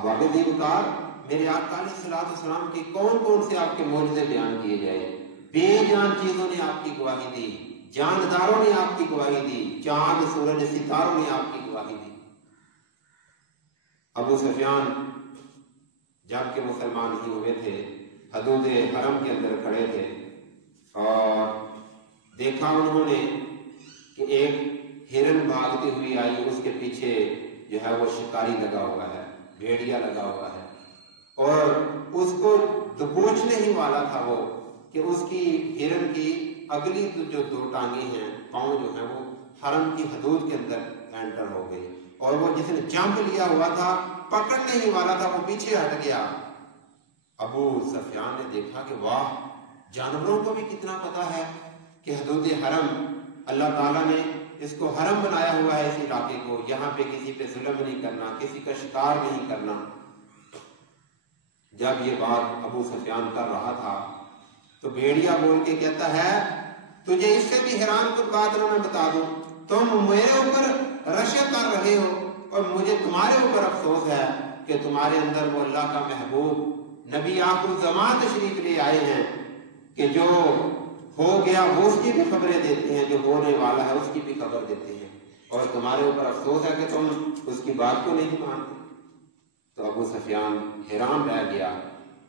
अहबाब दीवकार, मेरे आका अलैहिस्सलाम के कौन कौन से आपके मौजज़े बयान किए जाए। बेजान चीजों ने आपकी गवाही दी, जानदारों ने आपकी गवाही दी, चांद सूरज सितारों ने आपकी गवाही दी। अबू सुफियान जब के मुसलमान ही हुए थे, हदूद हरम के अंदर खड़े थे और देखा उन्होंने कि एक हिरन भागती हुई आई, उसके पीछे जो है वो शिकारी लगा हुआ है, भेड़िया लगा हुआ है, और उसको दबोचने ही वाला था वो कि उसकी हिरन की अगली जो दो टांगे हैं, पांव जो है वो हरम की हदूद के अंदर एंटर हो गई, और वो जिसने जंप लिया हुआ था पकड़ने ही वाला था, वो पीछे हट गया। अबू सुफियान ने देखा कि वाह, जानवरों को भी कितना पता है कि हदूद हरम, अल्लाह ताला ने इसको हरम बनाया हुआ है, इस इलाके को, यहाँ पे किसी पे जुल्म नहीं करना, किसी का शिकार नहीं करना। जब ये बात अबू सुफियान कर रहा था तो भेड़िया बोल के कहता है, तुझे इससे भी हैरान कुछ बात मैं बता दूं, तुम मेरे ऊपर रशा कर रहे हो और मुझे तुम्हारे ऊपर अफसोस है कि तुम्हारे अंदर वो अल्लाह का महबूब नबी आखिर ज़मान तशरीफ ले आए हैं कि जो हो गया वो उसकी भी खबरें देते हैं, जो होने वाला है उसकी भी खबर देते हैं, और तुम्हारे ऊपर अफसोस है कि तुम उसकी बात को नहीं मानते। तो अबू सुफियान हैरान रह गया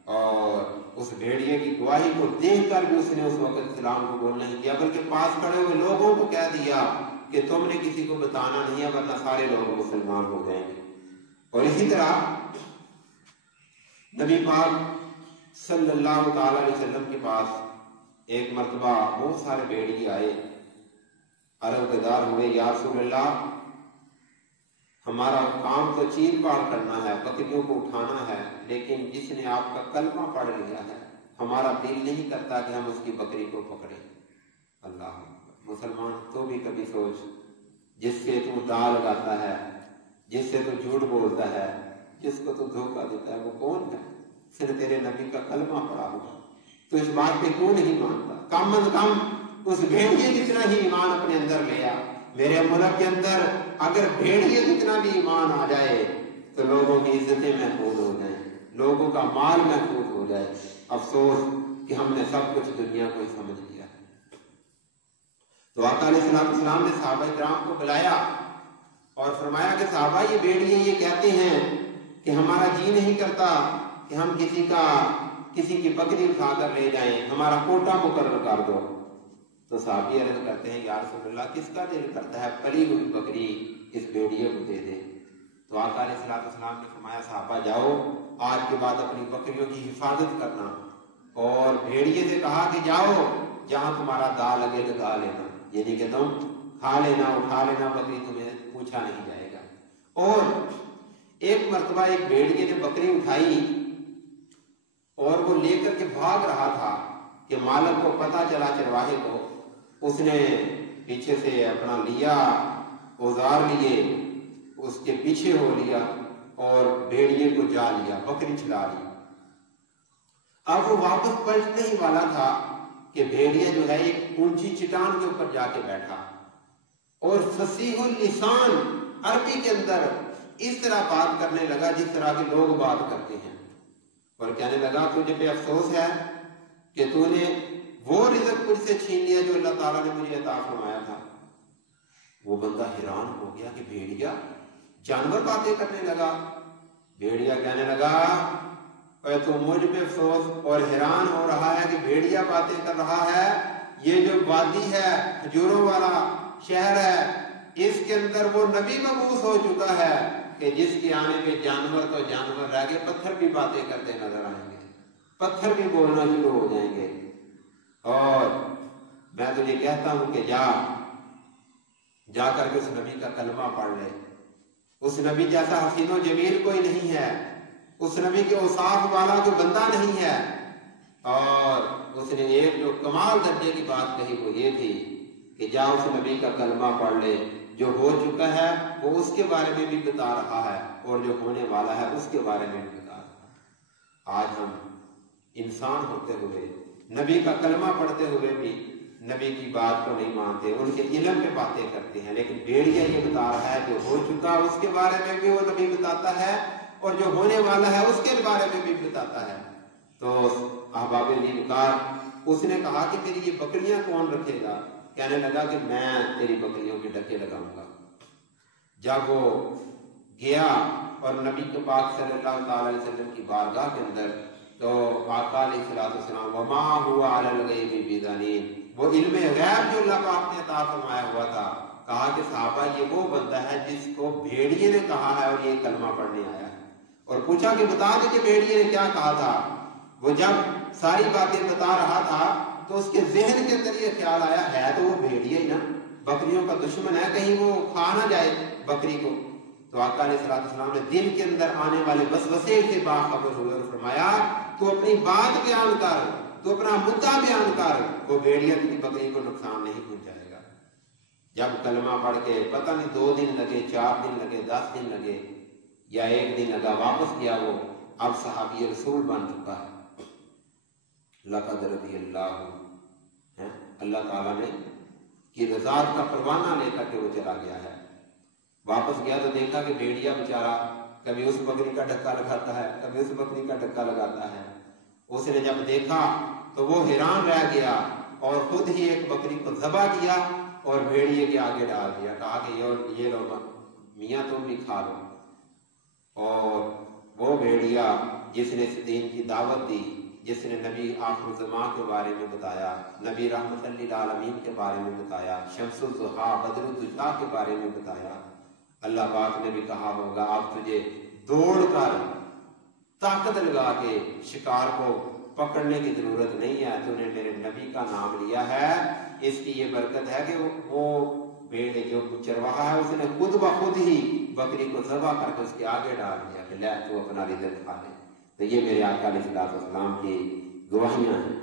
और उस भेड़िए की गवाही को देखकर भी उसने उस वक्त इस्लाम को बोल नहीं किया, बल्कि पास खड़े हुए लोगों को कह दिया कि तुमने किसी को बताना नहीं है, वरना सारे लोग मुसलमान हो जाएंगे। और इसी तरह नबी पाक सल्लल्लाहु अलैहि वसल्लम के पास एक मर्तबा बहुत सारे भेड़िए आए, अर्ज़दार हुए, या रसूल अल्लाह, हमारा काम तो चीर फाड़ करना है, बकरियों को उठाना है, लेकिन जिसने आपका कलमा पढ़ लिया है हमारा दिल नहीं करता कि हम उसकी बकरी को पकड़े। अल्लाह, मुसलमान तो भी कभी सोच, जिससे तू दाल लगाता है, जिससे तू झूठ बोलता है, जिसको तू धोखा देता है, वो कौन है? सिर्फ तेरे नबी का कलमा पढ़ा हुआ, तो इस बात पे क्यों नहीं मानता? कम अज कम उस भेड़िए जितना ही ईमान अपने अंदर ले आ। मेरे मुल्क के अंदर अगर भेड़िए जितना भी ईमान आ जाए तो लोगों की इज्जतें महफूज हो जाए, लोगों का माल महफूज हो जाए। अफसोस कि हमने सब कुछ दुनिया को ही समझ लिया। तो आका अलैहिस्सलाम ने सहाबा इकराम को बुलाया और फरमाया कि साहबा, ये भेड़िए ये कहते हैं कि हमारा जी नहीं करता कि हम किसी की बकरी उठा कर ले जाएं, हमारा कोटा मुकर्रर कर दो। तो साहबी अर्ज करते हैं, या रसूल अल्लाह, किसका दिल करता है पली हुई बकरी इस भेड़िए को दे दे। तो आका अलैहिस्सलाम ने फरमाया, साहबा जाओ, आज के बाद अपनी बकरियों की हिफाजत करना, और भेड़िए से कहा कि जाओ, जहां तुम्हारा दाल लगे लगा लेना, यानी कि तुम खा लेना, उठा लेना, बकरी तुम्हें पूछा नहीं जाएगा। और एक मर्तबा एक भेड़िए ने बकरी उठाई और वो लेकर के भाग रहा था कि मालिक को पता चला, चरवाहे को, उसने पीछे से अपना लिया, औजार लिए, उसके पीछे हो लिया और भेड़िए को जा लिया, बकरी छिला ली। अब वो वापस पलटने ही वाला था कि भेड़िया जो है एक ऊंची चट्टान के ऊपर जाके बैठा और फसीहुल लिसान अरबी के अंदर इस तरह बात करने लगा जिस तरह के लोग बात करते हैं, और कहने लगा, तुझे पे अफसोस है कि तूने वो रिज़्क मुझसे छीन लिया जो अल्लाह ताला ने मुझे अता फरमाया था। वो बंदा हैरान हो गया कि भेड़िया जानवर बातें करने लगा। भेड़िया कहने लगा, तो मुझ पे अफसोस और हैरान हो रहा है कि भेड़िया बातें कर रहा है। ये जो वादी है, खजूरों वाला शहर है, इसके अंदर वो नबी मबूस हो चुका है कि जिसके आने पे जानवर तो जानवर रह गए, पत्थर भी बातें करते नजर आएंगे, पत्थर भी बोलना शुरू हो जाएंगे। और मैं तुझे कहता हूं कि जा करके उस नबी का कलमा पढ़ ले। उस नबी जैसा हसीनो जमील कोई नहीं है, उस नबी के औसाफ वाला कोई बंदा नहीं है। और उसने एक जो कमाल दर्जे की बात कही वो ये थी कि जा उस नबी का कलमा पढ़ ले, जो हो चुका है वो उसके बारे में भी बता रहा है और जो होने वाला है उसके बारे में भी बता रहा है। आज हम इंसान होते हुए, नबी का कलमा पढ़ते हुए भी नबी की बात को नहीं मानते, उनके इल्म पे बातें करते हैं। लेकिन भेड़िया ये बता रहा है जो हो चुका उसके बारे में भी वो नबी बताता है اور جو ہونے والا ہے اس کے بارے میں بھی بتاتا ہے۔ تو احباب نیکوکار اس نے کہا کہ تیری یہ بکریاں کون رکھے گا؟ کہنے لگا کہ میں تیری بکریوں کے ڈکے لگاؤں گا۔ جب وہ گیا اور نبی کے پاک صلی اللہ تعالی علیہ وسلم کی بارگاہ کے اندر، تو آقا علیہ الصلوۃ والسلام وما هو علی الغیب بضنین، وہ علم غیب جو اللہ پاک نے عطا فرمایا ہوا تھا، کہا کہ صحابہ یہ وہ بندہ ہے جس کو بھیڑیے نے کہا ہے اور یہ کلمہ پڑھنے آیا ہے۔ اور پوچھا کہ بتا دے کہ بھیڑیے نے کیا کہا تھا۔ وہ جب ساری باتیں بتا رہا تھا تو اس کے ذہن کے اندر یہ خیال آیا ہے تو وہ بھیڑیے ہی نا، بکریوں کا دشمن ہے، کہیں وہ کھا نہ جائے بکری کو۔ تو آقا علیہ السلام نے دل کے اندر آنے والے وسوسے سے باخبر ہوئے اور فرمایا تو اپنی بات بیان کر، تو اپنا مدعا بیان کر، وہ بھیڑیا کی بکری کو نقصان نہیں پہنچائے گا۔ جب کلمہ پڑھ کے پتہ نہیں 2 دن لگے، 4 دن لگے، 10 دن لگے یا 1 دن لگا، واپس گیا وہ، اب صحابی رسول بن چکا ہے۔ لقد رضی اللہ، اللہ تعالیٰ نے کی رضا کا پروانہ لے کر کے وہ چلا گیا ہے۔ واپس گیا تو دیکھا کہ بھیڑیا بیچارہ کبھی اس بکری کا ڈکا لگاتا ہے، کبھی اس بکری کا ڈکا لگاتا ہے۔ اس نے جب دیکھا تو وہ حیران رہ گیا اور خود ہی ایک بکری کو ذبح کیا اور بھیڑیے کے آگے ڈال دیا، کہا کہ یہ لو میاں تم بھی کھا لو۔ اور وہ بھیڑیا جس نے اس دین کی دعوت دی، جس نے نبی آخر الزمان کے بارے میں بتایا، نبی رحمت للعالمین کے بارے میں بتایا، شمس الضحیٰ بدر الدجیٰ کے بارے میں بتایا، اللہ پاک نے بھی کہا ہوگا اب تجھے دوڑ کر طاقت لگا کے شکار کو پکڑنے کی ضرورت نہیں ہے، تو نے میرے نبی کا نام لیا ہے، اس کی یہ برکت ہے کہ وہ بھیڑ جو چرواہا ہے اس نے خود بخود ہی بکری کو ذبح کر کے اس کے آگے ڈال دیا کہ لے تو اپنا رزق کھا لے۔ تو یہ میرے آقا علیہ السلام کی گواہیاں ہیں۔